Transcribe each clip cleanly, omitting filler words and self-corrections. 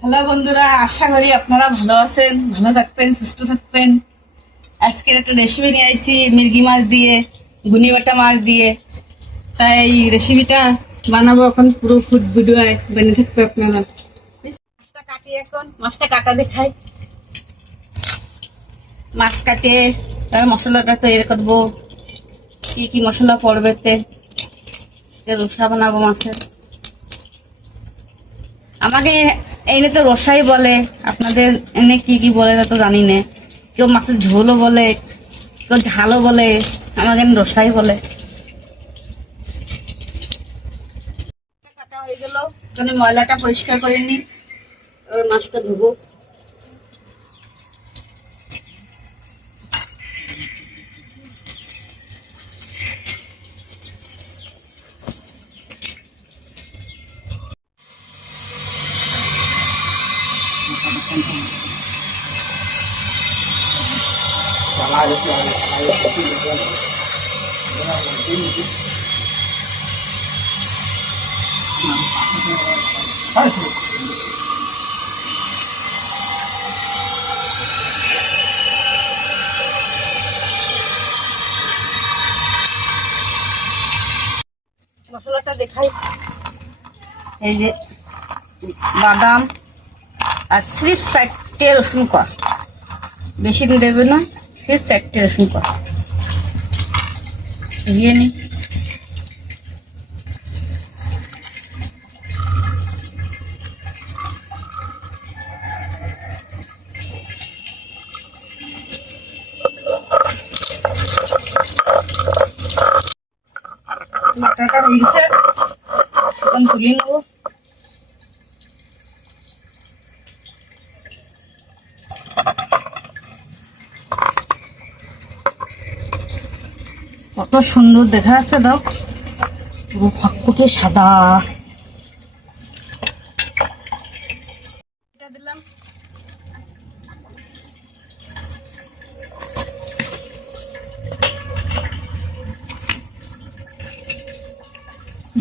Hello বন্ধুরা, আশা করি আপনারা ভালো আছেন, ভালো থাকবেন, সুস্থ থাকবেন। আজকের একটা রেসিপি নিয়ে আসছি মির্গি মাছ দিয়ে, গুনি বাটা মাছ দিয়ে। তাই এই রেসিপিটা বানাবো, এখন পুরো ফুড ভিডিও বেনে থাকবে আপনারা। মাছটা কাটি, এখন মাছটা কাটা দেখাই। মাছ কাটে তার মশলাটা তৈরি করবো। কি কি মশলা পড়বে রসা বানাবো মাছের। আমাকে এনে তো রসাই বলে, আপনাদের এনে কি কি বলে তা তো জানি না। কেউ মাছের ঝোলও বলে, কেউ ঝালও বলে, আমাকে এনে রসাই বলে। কাটা হয়ে গেল, এখানে ময়লাটা পরিষ্কার করে নি, মাছটা ধুবো। মশলাটা দেখাই। এই যে বাদাম আর স্লিপ 4টে রসুন কর, বেশি দেবে না, স্লিপ 4টে রসুন কর দিয়ে নি। বাটাটা হয়ে গেছে, এখন তুলে নেবো। কত সুন্দর দেখা যাচ্ছে, দাও পুরো ফকফকে সাদা। দিলাম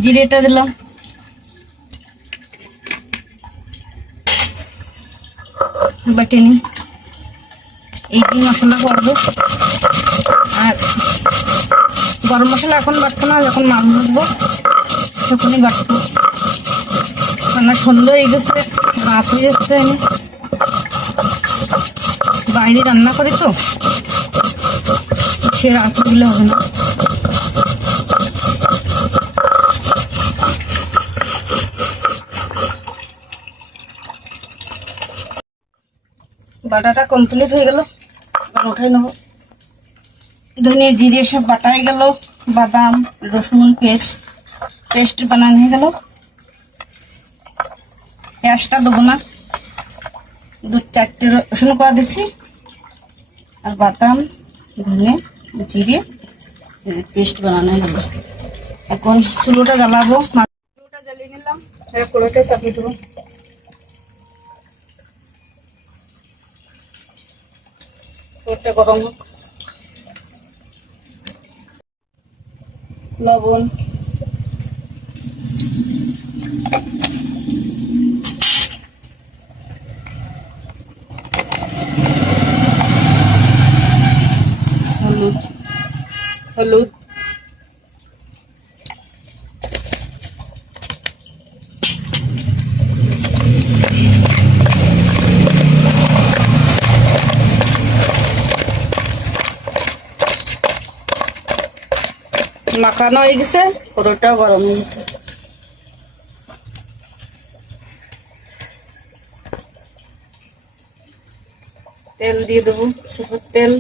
জিরেটা, দিলাম বাটিনি। এই যে মশলা করবো, আর গরম মশলা এখন বাটবো না, যখন মাছ ভাজবো তখনই বাটবো। রান্না সন্ধ্যা হয়ে গেছে, রাত হয়ে যাচ্ছে। আমি বাইরে রান্না করি তো, সে রাত দিলে হবে না। বাটাটা কমপ্লিট হয়ে গেল, উঠাই নেবো। ধনিয়া জিরে সব বাটাই গেল, বাদাম রসুন পেস্ট বানানো হয়ে গেল। পেঁয়াজটা দেবো না, 2-4টে রসুন করা দিচ্ছি, আর বাদাম ধনে জিরে পেস্ট বানানো হয়ে গেল। এখন চুলোটা জ্বালাবো, চুলোটা জ্বালিয়ে নিলাম, কড়াইটা চাপিয়ে দেবো। কড়াইটা গরম হোক। লবণ, হলুদ, মাখানো হয়ে গেছে, কড়াইটাও গরম হয়ে গেছে। তেল দিয়ে দেবো, সরষের তেল।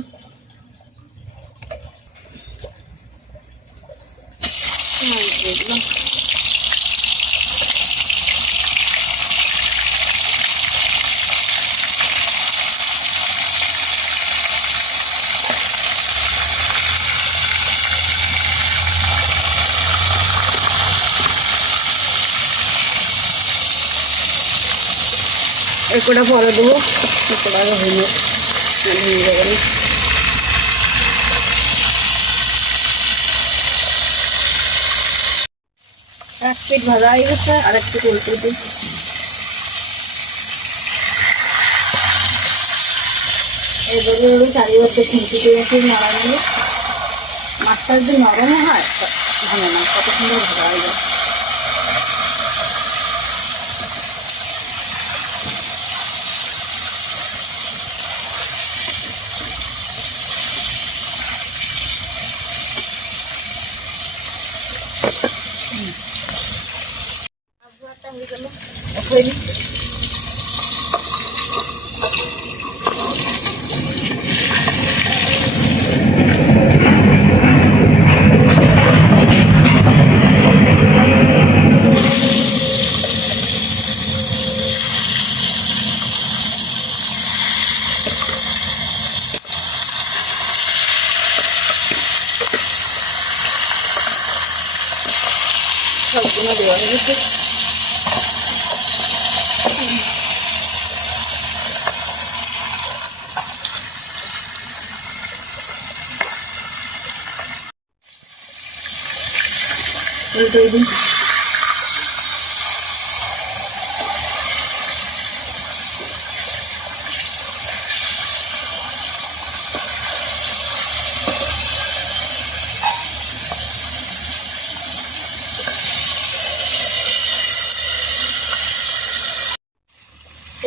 এই কটা পরে দেবো, কটা হইল হয়ে যাবে। 1 পিঠ ভাজা হয়ে গেছে, আর 1 পিঠ উল্টে দিই। এইভাবে চারিবার তো খুঁটি দিয়ে একটু নাড়া নিলে মাছটা যদি নরম হয় ভালো না, কত সুন্দর ভালো হয়ে যায়। হয়ে গেল হয়ে সবগুলো দেওয়া হয়ে গেছে। উল্টে দিন।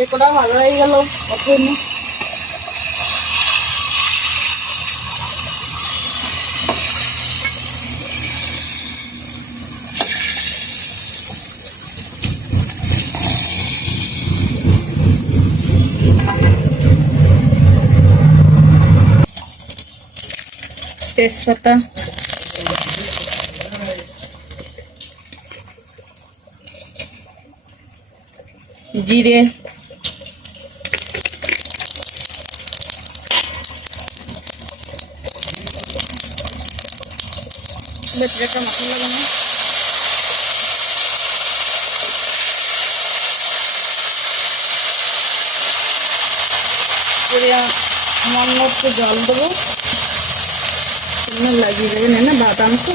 এগুলো ভালো হয়ে গেল এখন। তেজপাতা, জিরে, ভেতরে একটা মশলা বানাই। সামান্য একটু জল দেবো, লাগিয়ে যাবে না, বাদাম তো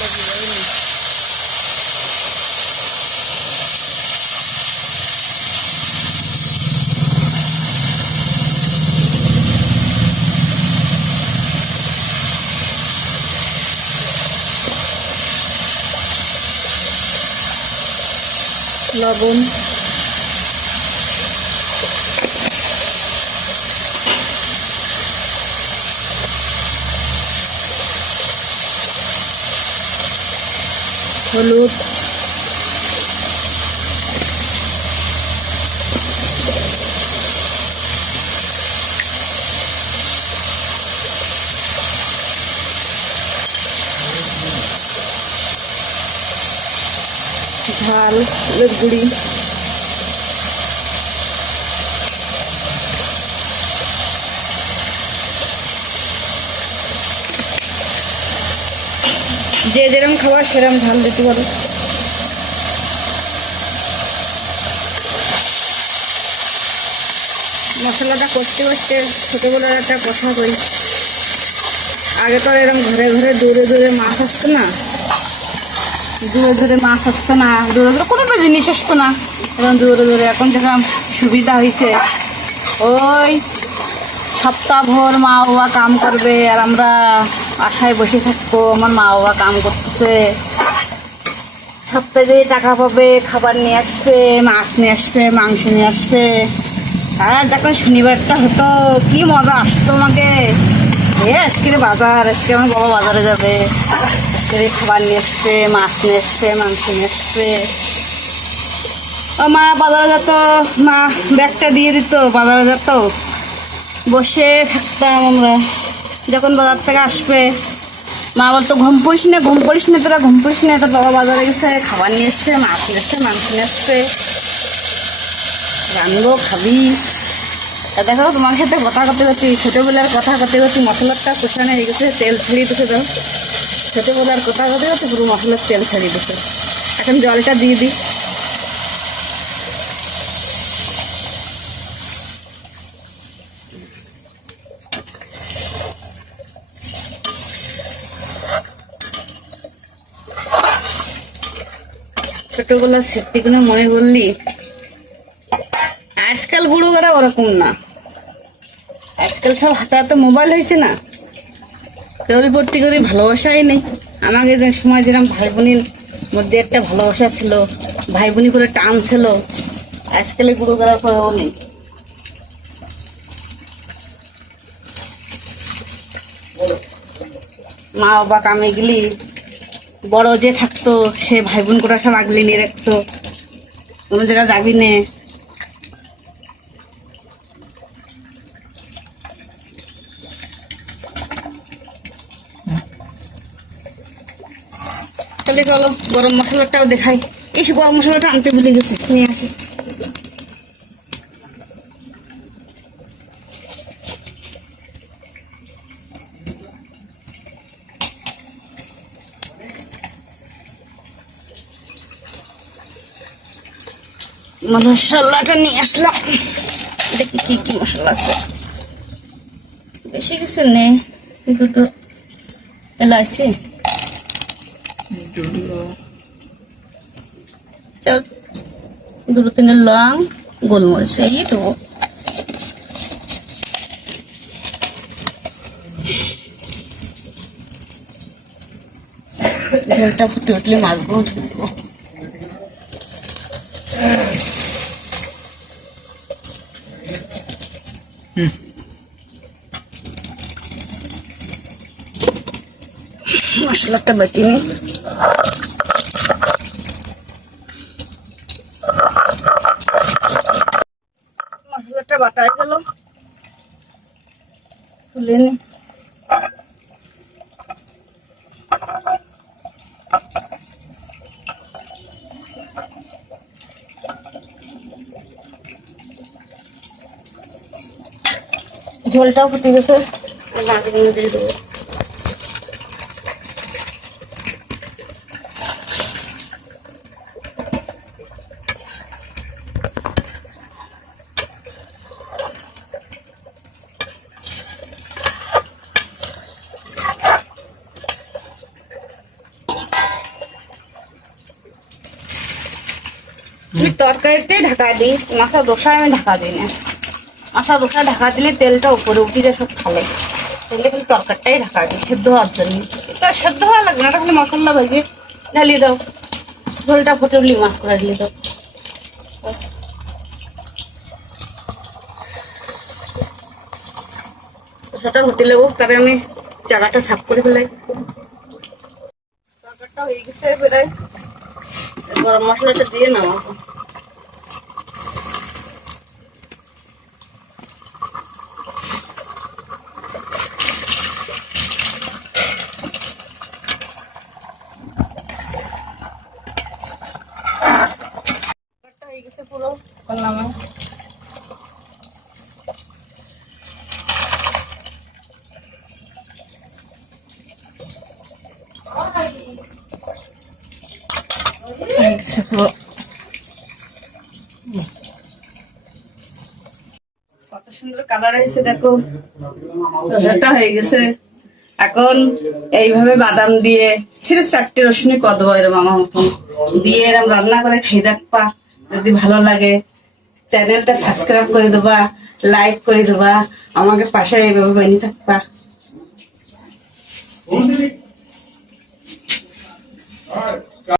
লাগিয়ে যাবে না। লবণ, হলুদ, ঝালের গুঁড়ি, যে যেরকম খাবার সেরকম ঝাল দিতে পারো। মশলাটা করতে করতে ছোটোবেলার একটা কথা কই, আগে তো এরকম ঘরে ঘরে দূরে দূরে মাছ আসতো না, দূরে দূরে মাছ আসতো না, দূরে দূরে কোনো জিনিস আসতো না, এখন দূরে দূরে এখন যেরকম সুবিধা হয়েছে, ওই সপ্তাহভর মা বাবা কাম করবে আর আমরা আশায় বসে থাকবো আমার মা বাবা কাম করতেছে, সপ্তাহে টাকা পাবে, খাবার নিয়ে আসবে, মাছ নিয়ে আসবে, মাংস নিয়ে আসবে। আর যখন শনিবারটা হতো কি মজা আসতো আমাকে, আজকের বাজার, আজকে আমার বাবা বাজারে যাবে, আজকে খাবার নিয়ে আসবে, মাছ নিয়ে আসবে, মাংস নিয়ে আসবে। ও মা বাজারে যেত, মা ব্যাগটা দিয়ে দিত, বাজারে যেত, বসে থাকতাম আমরা। যখন বাজার থেকে আসবে মা বলতো ঘুম পড়িস না, ঘুম পড়িস না, তোরা ঘুম পড়িস না, তোর বাবা বাজারে গেছে, খাবার নিয়ে আসবে, মাছ নিয়ে আসবে, মাংস নিয়ে আসবে, রানবো, খাবি। তা দেখো তোমার সাথে কথা করতে করতে, ছোটোবেলার কথা করতে করতে মশলাটা কষানো হয়ে গেছে, তেল ছাড়িয়ে দিতে দাও। ছোটোবেলার কথা করতে করতে পুরো মশলার তেল ছাড়িয়ে দিতে। এখন জলটা দিয়ে দিই। ছোটবেলার স্মৃতিগুলো মনে করলি, আজকাল বুড়ো করা ওরকম না, আজকাল সব হাতে হাতে মোবাইল হয়েছে না, কেউরি প্রতি করে ভালোবাসাই নেই। আমাকে যে সময় যেরকম ভাই বোনের মধ্যে একটা ভালোবাসা ছিল, ভাই বোনি করে টান ছিল, আজকাল গুঁড়ো করার পরেও নেই। মা বাবা কামে গেলি বড় যে থাকতো সে ভাই বোন করে সব আগলে নিয়ে রাখতো, কোনো জায়গায় যাবি নে। তাহলে চলো গরম মশলাটাও দেখাই। এই গরম মশলাটা আনতে ভুলে গেছি, নিয়ে আসি। মশলাটা নিয়ে আসলাম। দেখি কি কি মশলা আছে, বেশি কিছু নেই, দুটো এলাইচি, দুটো তিনের লং, গোলমরিচ, এই দেবো। ঝোলটা ফুটে উঠলে মাছগুলো দেবো। মশলাটা বেটে নি। মশলাটা বাটা হয়ে গেল, তুলে নি। ঝোলটাও ফুটে গেছে, মাছগুলো দিয়ে দেবো। আমি তরকারিটাই ঢাকা দিই, মাছা দোসায় আমি ঢাকা দিই না। মাছা দোসা ঢাকা দিলে তেলটা উপরে উঠে যায় সব খালে, তাহলে কিন্তু তরকারিটাই ঢাকা দিই সেদ্ধ হওয়ার জন্য। এটা সেদ্ধ হওয়া লাগবে না, তাহলে মশলা ভেজে ঢালিয়ে দাও, ঝোলটা ফুটে উঠলি মাছ করে ঢালিয়ে দাও। দোসাটা হতে লাগবো, তবে আমি জায়গাটা সাফ করে ফেলাই। তরকারিটা হয়ে গেছে, বেড়াই গরম মশলাটা দিয়ে নামাবো। হয়ে গেছে পুরো, নামে পুরো। কত সুন্দর কালার হয়েছে দেখো, রসাটা হয়ে গেছে। এখন এইভাবে বাদাম দিয়ে ছিঁড়ে 4টে রসুনি কদব এরম আমার মতন দিয়ে এরম রান্না করে খাই দেখবা। যদি ভালো লাগে চ্যানেলটা সাবস্ক্রাইব করে দেবা, লাইক করে দেবা, আমাকে পাশে এইভাবে বানিয়ে থাকবা।